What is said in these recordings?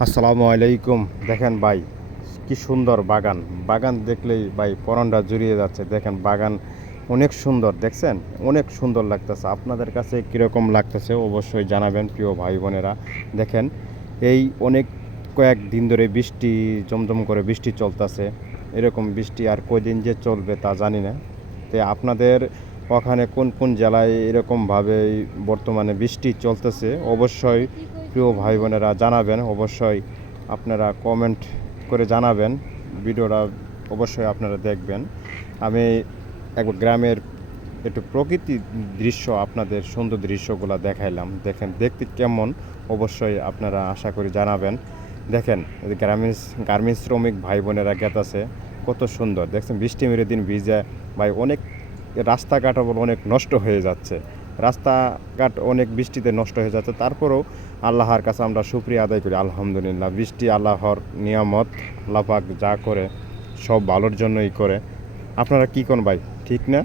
আসসালামু আলাইকুম। দেখেন ভাই, কি সুন্দর বাগান। বাগান দেখলেই ভাই পরনটা জুড়িয়ে যাচ্ছে। দেখেন বাগান অনেক সুন্দর, দেখছেন? অনেক সুন্দর লাগতেছে। আপনাদের কাছে কীরকম লাগতেছে অবশ্যই জানাবেন, প্রিয় ভাই বোনেরা। দেখেন, এই অনেক কয়েক দিন ধরে বৃষ্টি, জমজম করে বৃষ্টি চলতেছে। এরকম বৃষ্টি আর কয়দিন যে চলবে তা জানি না। তো আপনাদের ওখানে কোন কোন জেলায় এরকমভাবে বর্তমানে বৃষ্টি চলতেছে? অবশ্যই প্রিয় ভাই বোনেরা জানাবেন, অবশ্যই আপনারা কমেন্ট করে জানাবেন। ভিডিওটা অবশ্যই আপনারা দেখবেন। আমি একবার গ্রামের একটু প্রকৃতি দৃশ্য, আপনাদের সুন্দর দৃশ্যগুলো দেখাইলাম। দেখেন, দেখতে কেমন, অবশ্যই আপনারা আশা করি জানাবেন। দেখেন গ্রামীণ গার্মেন্টস শ্রমিক ভাই বোনেরা গেতাছে কত সুন্দর। দেখছেন, বৃষ্টি মেরে দিন ভিজে, ভাই, অনেক রাস্তাঘাট অনেক নষ্ট হয়ে যাচ্ছে। রাস্তাঘাট অনেক বৃষ্টিতে নষ্ট হয়ে যাচ্ছে, তারপরেও আল্লাহর কাছে আমরা সুপ্রিয়া আদায় করি, আলহামদুলিল্লাহ। বৃষ্টি, আল্লাহর নিয়ামত আল্লাহ পাক যা করে, সব ভালোর জন্যই করে। আপনারা কী কোন ভাই? ঠিক না?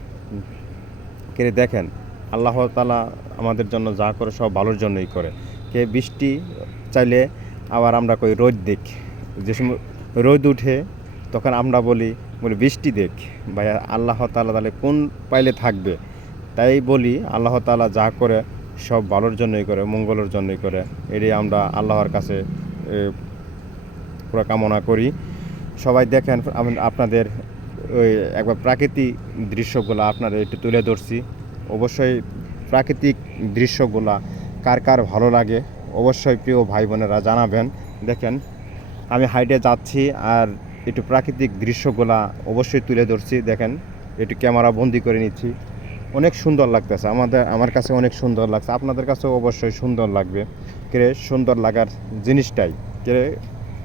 কে দেখেন, আল্লাহ তালা আমাদের জন্য যা করে, সব ভালোর জন্যই করে। কে বৃষ্টি চাইলে আবার আমরা কই রোদ দেখ। যে সময় রোদ উঠে, তখন আমরা বলি বলি বৃষ্টি দেখ। ভাই আল্লাহ তালা তাহলে কোন পাইলে থাকবে? তাই বলি, আল্লাহ তালা যা করে, সব ভালোর জন্যই করে, মঙ্গলের জন্যই করে। এটাই আমরা আল্লাহর কাছে পুরো কামনা করি। সবাই দেখেন আপনাদের ওই একবার প্রাকৃতিক দৃশ্যগুলো আপনারা একটু তুলে ধরছি। অবশ্যই প্রাকৃতিক দৃশ্যগুলা কার কার ভালো লাগে, অবশ্যই প্রিয় ভাই বোনেরা জানাবেন। দেখেন, আমি হাইটে যাচ্ছি আর একটু প্রাকৃতিক দৃশ্যগুলা অবশ্যই তুলে ধরছি। দেখেন, একটু ক্যামেরা বন্দি করে নিচ্ছি। অনেক সুন্দর লাগতেছে। আমাদের, আমার কাছে অনেক সুন্দর লাগছে। আপনাদের কাছেও অবশ্যই সুন্দর লাগবে। কে সুন্দর লাগার জিনিসটাই। কে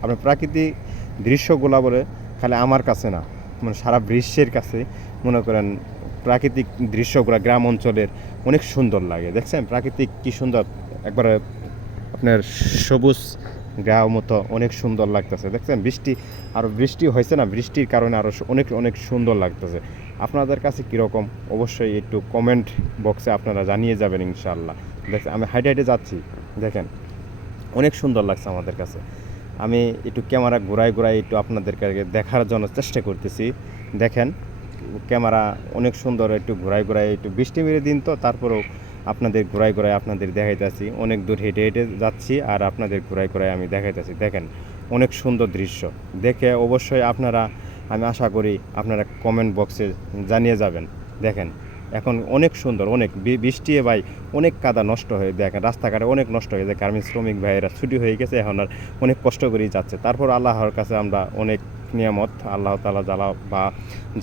আপনার প্রাকৃতিক দৃশ্যগুলা বলে খালি আমার কাছে না। মানে সারা বিশ্বের কাছে মনে করেন প্রাকৃতিক দৃশ্যগুলো গ্রাম অঞ্চলের অনেক সুন্দর লাগে। দেখছেন? প্রাকৃতিক কি সুন্দর? একবারে আপনার সবুজ গাও মতো অনেক সুন্দর লাগতেছে। দেখছেন? বৃষ্টি, আর বৃষ্টি হয়েছে না? বৃষ্টির কারণে আরও অনেক অনেক সুন্দর লাগতেছে। আপনাদের কাছে কীরকম অবশ্যই একটু কমেন্ট বক্সে আপনারা জানিয়ে যাবেন ইনশাল্লাহ দেখছেন আমি হাইটে হাইটে যাচ্ছি। দেখেন, অনেক সুন্দর লাগছে আমাদের কাছে। আমি একটু ক্যামেরা ঘুরাই ঘুরাই একটু আপনাদেরকে দেখার জন্য চেষ্টা করতেছি। দেখেন, ক্যামেরা অনেক সুন্দর, একটু ঘুরাই ঘুরাই একটু বৃষ্টি মেরে দিন তো, তারপরেও আপনাদের ঘুরাই ঘুরাই আপনাদের দেখাইতেছি। অনেক দূর হেঁটে হেঁটে যাচ্ছি আর আপনাদের ঘুরাই ঘুরাই আমি দেখাইতেছি। দেখেন, অনেক সুন্দর দৃশ্য। দেখে অবশ্যই আপনারা আমি আশা করি আপনারা কমেন্ট বক্সে জানিয়ে যাবেন। দেখেন, এখন অনেক সুন্দর, অনেক বৃষ্টি ভাই অনেক কাদা নষ্ট হয়ে, দেখেন রাস্তাঘাটে অনেক নষ্ট হয়ে যায় গার্মেন্টস শ্রমিক ভাইয়েরা ছুটি হয়ে গেছে, এখন আর অনেক কষ্ট করেই যাচ্ছে। তারপর আল্লাহর কাছে আমরা অনেক নিয়ামত, আল্লাহ তালা জ্বালা বা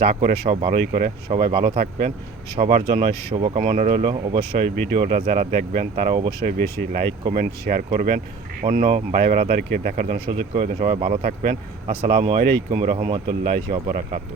যা করে সব ভালোই করে। সবাই ভালো থাকবেন। সবার জন্য শুভকামনা রইল। অবশ্যই ভিডিওটা যারা দেখবেন, তারা অবশ্যই বেশি লাইক, কমেন্ট, শেয়ার করবেন। অন্য ভাই ব্রাদারকে দেখার জন্য সুযোগ করে সবাই ভালো থাকবেন। আসসালামু আলাইকুম রহমতুল্লাহি অবরাকাতু